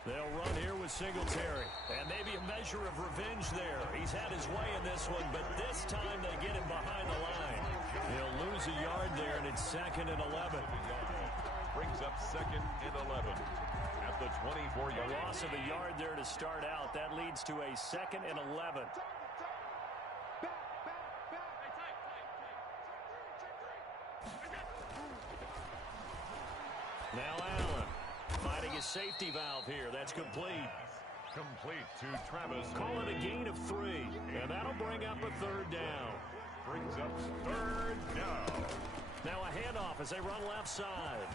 They'll run here with Singletary. And maybe a measure of revenge there. He's had his way in this one, but this time they get him behind the line. He'll lose a yard there, and it's 2nd and 11. Brings up 2nd and 11 at the 24-yard line. A loss of a yard there to start out. That leads to a 2nd and 11. Now Allen finding his safety valve here. That's complete. Complete to Travis. Call it a gain of 3, and that'll bring up a third down. Brings up third down. Now a handoff as they run left side.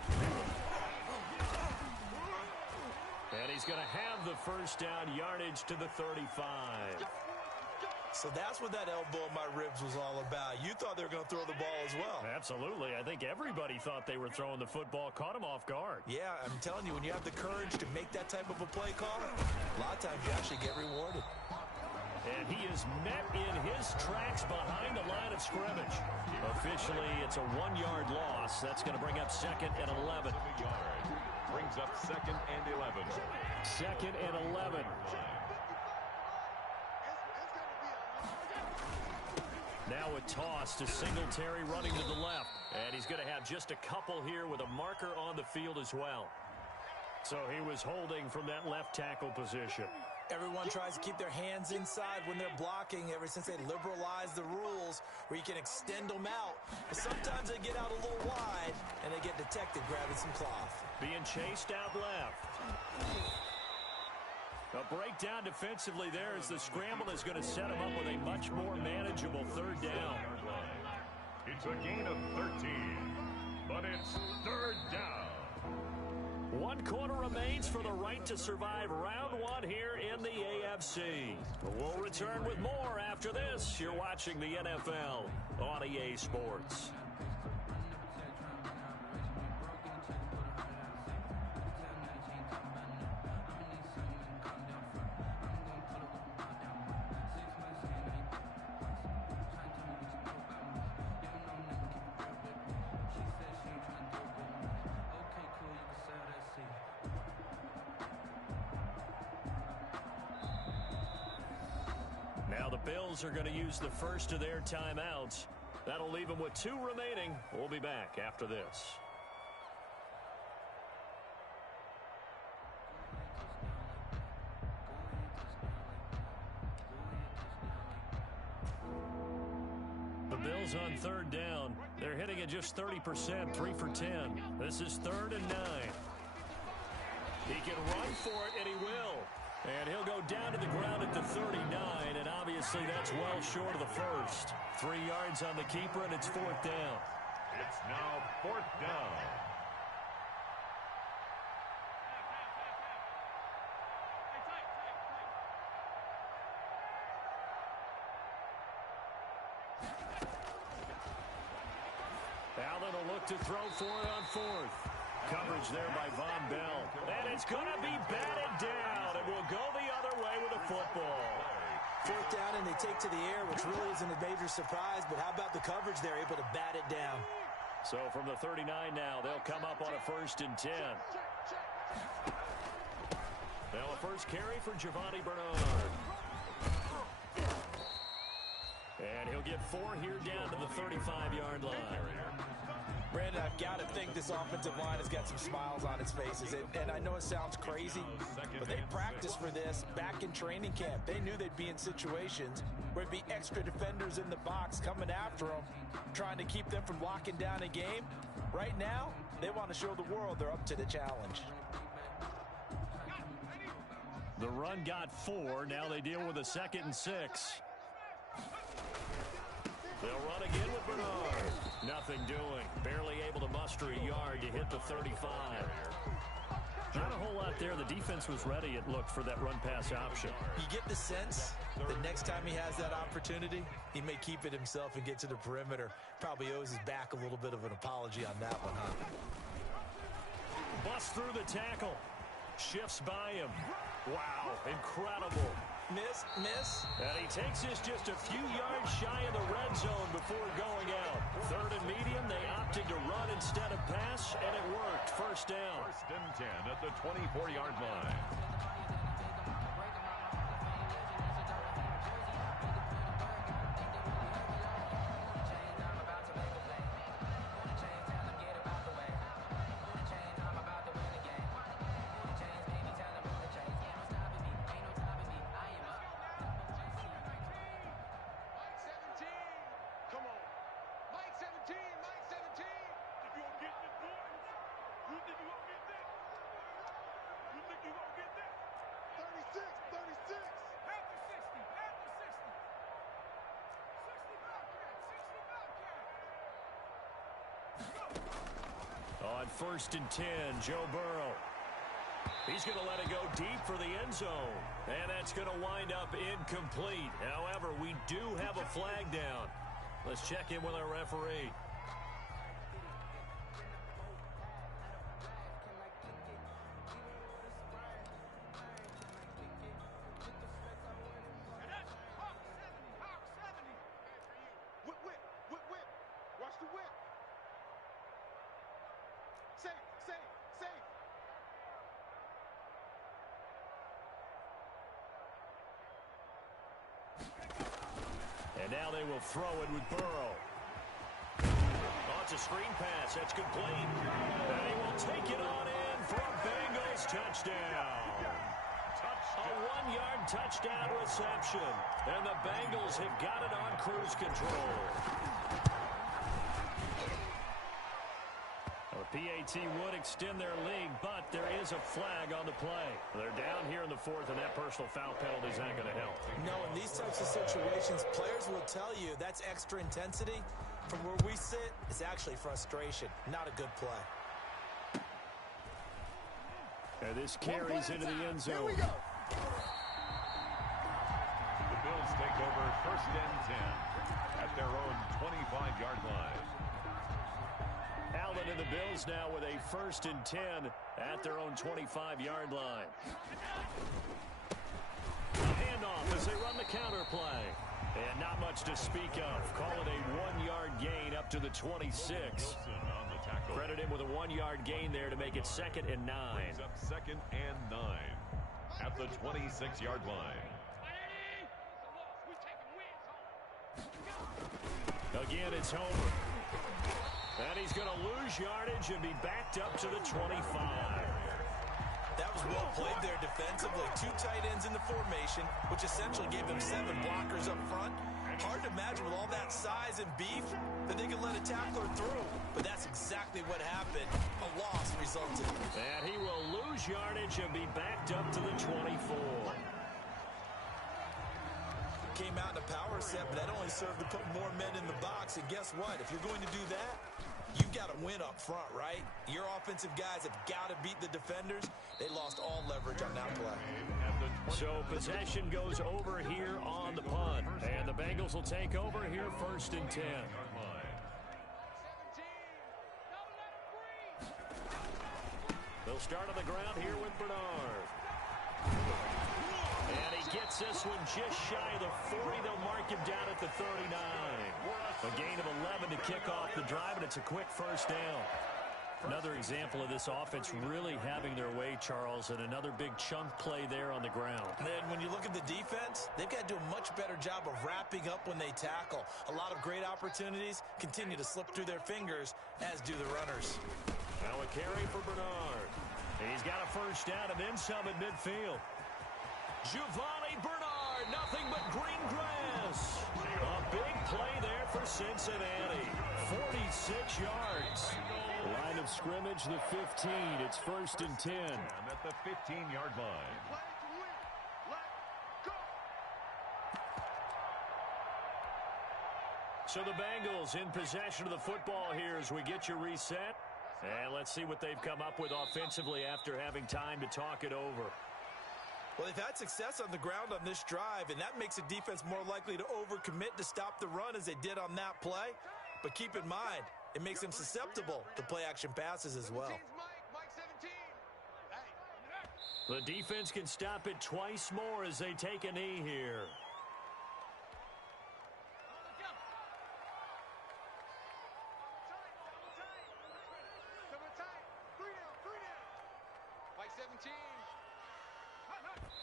And he's going to have the first down, yardage to the 35. So that's what that elbow in my ribs was all about. You thought they were going to throw the ball as well. Absolutely. I think everybody thought they were throwing the football, caught him off guard. Yeah, I'm telling you, when you have the courage to make that type of a play call, a lot of times you actually get rewarded. And he is met in his tracks behind the line of scrimmage. Officially, it's a 1-yard loss. That's going to bring up 2nd and 11. Brings up 2nd and 11. 2nd and 11. Now a toss to Singletary running to the left. And he's going to have just a couple here with a marker on the field as well. So he was holding from that left tackle position. Everyone tries to keep their hands inside when they're blocking ever since they liberalized the rules where you can extend them out. But sometimes they get out a little wide and they get detected grabbing some cloth. Being chased out left. A breakdown defensively there as the scramble is going to set him up with a much more manageable third down. It's a gain of 13, but it's third down. 1 quarter remains for the right to survive round 1 here in the AFC. We'll return with more after this. You're watching the NFL on EA Sports. Now the Bills are going to use the first of their timeouts. That'll leave them with 2 remaining. We'll be back after this. The Bills on third down. They're hitting at just 30%, 3 for 10. This is 3rd and 9. He can run for it, and he will. And he'll go down to the ground at the 39, and obviously that's well short of the first. 3 yards on the keeper, and it's 4th down. It's now 4th down. Allen will look to throw for it on 4th. Coverage there by Von Bell. And it's going to be batted down. It will go the other way with a football. 4th down, and they take to the air, which really isn't a major surprise. But how about the coverage there, able to bat it down? So from the 39 now, they'll come up on a 1st and 10. Now a first carry for Giovanni Bernard. And he'll get 4 here down to the 35-yard line. Brandon, I've got to think this offensive line has got some smiles on its faces. And I know it sounds crazy, but they practiced for this back in training camp. They knew they'd be in situations where it'd be extra defenders in the box coming after them, trying to keep them from locking down a game. Right now, they want to show the world they're up to the challenge. The run got 4. Now they deal with a 2nd and 6. They'll run again with Bernard. Nothing doing. Barely able to muster a yard to hit the 35. Not a whole lot there. The defense was ready, it looked, for that run-pass option. You get the sense the next time he has that opportunity, he may keep it himself and get to the perimeter. Probably owes his back a little bit of an apology on that one, huh? Bust through the tackle. Shifts by him. Wow, incredible. Miss. And he takes this just a few yards shy of the red zone before going out. 3rd and medium, they opted to run instead of pass, and it worked. 1st down. 1st and 10 at the 24-yard line. Mike 17. If you don't get this boy, you think you gonna On 1st and 10, Joe Burrow. He's going to let it go deep for the end zone. And that's going to wind up incomplete. However, we do have a flag down. Let's check in with our referee. Watch the whip. Safe. And now they will throw it with Burrow. Oh, it's a screen pass. That's complete. And he will take it on in for a Bengals touchdown. A 1-yard touchdown reception. And the Bengals have got it on cruise control. The PAT would extend their lead, but there is a flag on the play. They're down here in the 4th, and that personal foul penalty is not going to help. No, in these types of situations, players will tell you that's extra intensity. From where we sit, it's actually frustration, not a good play. And this carries into the end zone. Here we go. The Bills take over 1st and 10 at their own 25-yard line. Allen and the Bills now with a 1st and 10 at their own 25-yard line. A handoff as they run the counter play. And not much to speak of. Call it a 1-yard gain up to the 26. Credit him with a 1-yard gain there to make it 2nd and 9. Brings up 2nd and 9 at the 26-yard line. Again, it's Homer. And he's going to lose yardage and be backed up to the 25. That was well played there defensively. 2 tight ends in the formation, which essentially gave them 7 blockers up front. Hard to imagine with all that size and beef that they could let a tackler through. But that's exactly what happened. A loss resulted. And he will lose yardage and be backed up to the 24. Came out in a power set, but that only served to put more men in the box. And guess what? If you're going to do that, you've got to win up front, right? Your offensive guys have got to beat the defenders. They lost all leverage on that play. So possession goes over here on the punt. And the Bengals will take over here 1st and 10. They'll start on the ground here with Bernard. And he gets this one just shy of the 40. They'll mark him down at the 39. A gain of 11 to kick off the drive, and it's a quick 1st down. Another example of this offense really having their way, Charles, and another big chunk play there on the ground. And then when you look at the defense, they've got to do a much better job of wrapping up when they tackle. A lot of great opportunities continue to slip through their fingers, as do the runners. Now a carry for Bernard. He's got a 1st down and then some at midfield. Giovanni Bernard, nothing but green grass. A big play there for Cincinnati. 46 yards. Line of scrimmage, the 15. It's 1st and 10. At the 15-yard line. So the Bengals in possession of the football here as we get you reset. And let's see what they've come up with offensively after having time to talk it over. Well, they've had success on the ground on this drive, and that makes a defense more likely to overcommit to stop the run as they did on that play. But keep in mind, it makes them susceptible to play-action passes as well. The defense can stop it twice more as they take a knee here.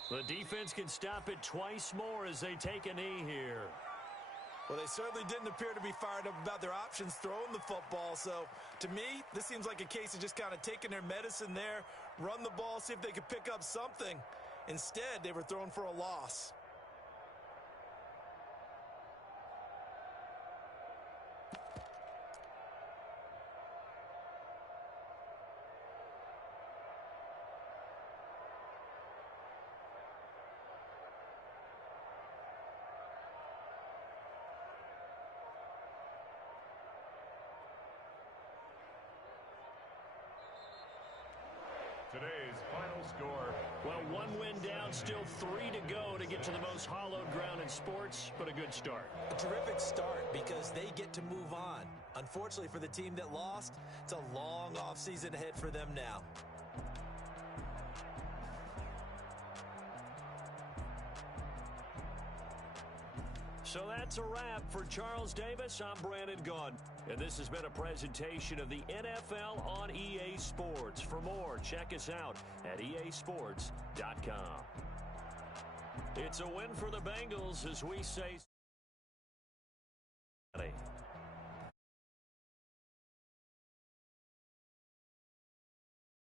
The defense can stop it twice more as they take a knee here. Well, they certainly didn't appear to be fired up about their options throwing the football. So, to me, this seems like a case of just kind of taking their medicine there, run the ball, see if they could pick up something. Instead, they were thrown for a loss. final score. Well, one win down, still 3 to go to get to the most hallowed ground in sports, but a good start. A terrific start because they get to move on. Unfortunately for the team that lost, it's a long offseason ahead for them now. So that's a wrap for Charles Davis. I'm Brandon Gaudin, and this has been a presentation of the NFL on EA Sports. For more, check us out at easports.com. It's a win for the Bengals as we say.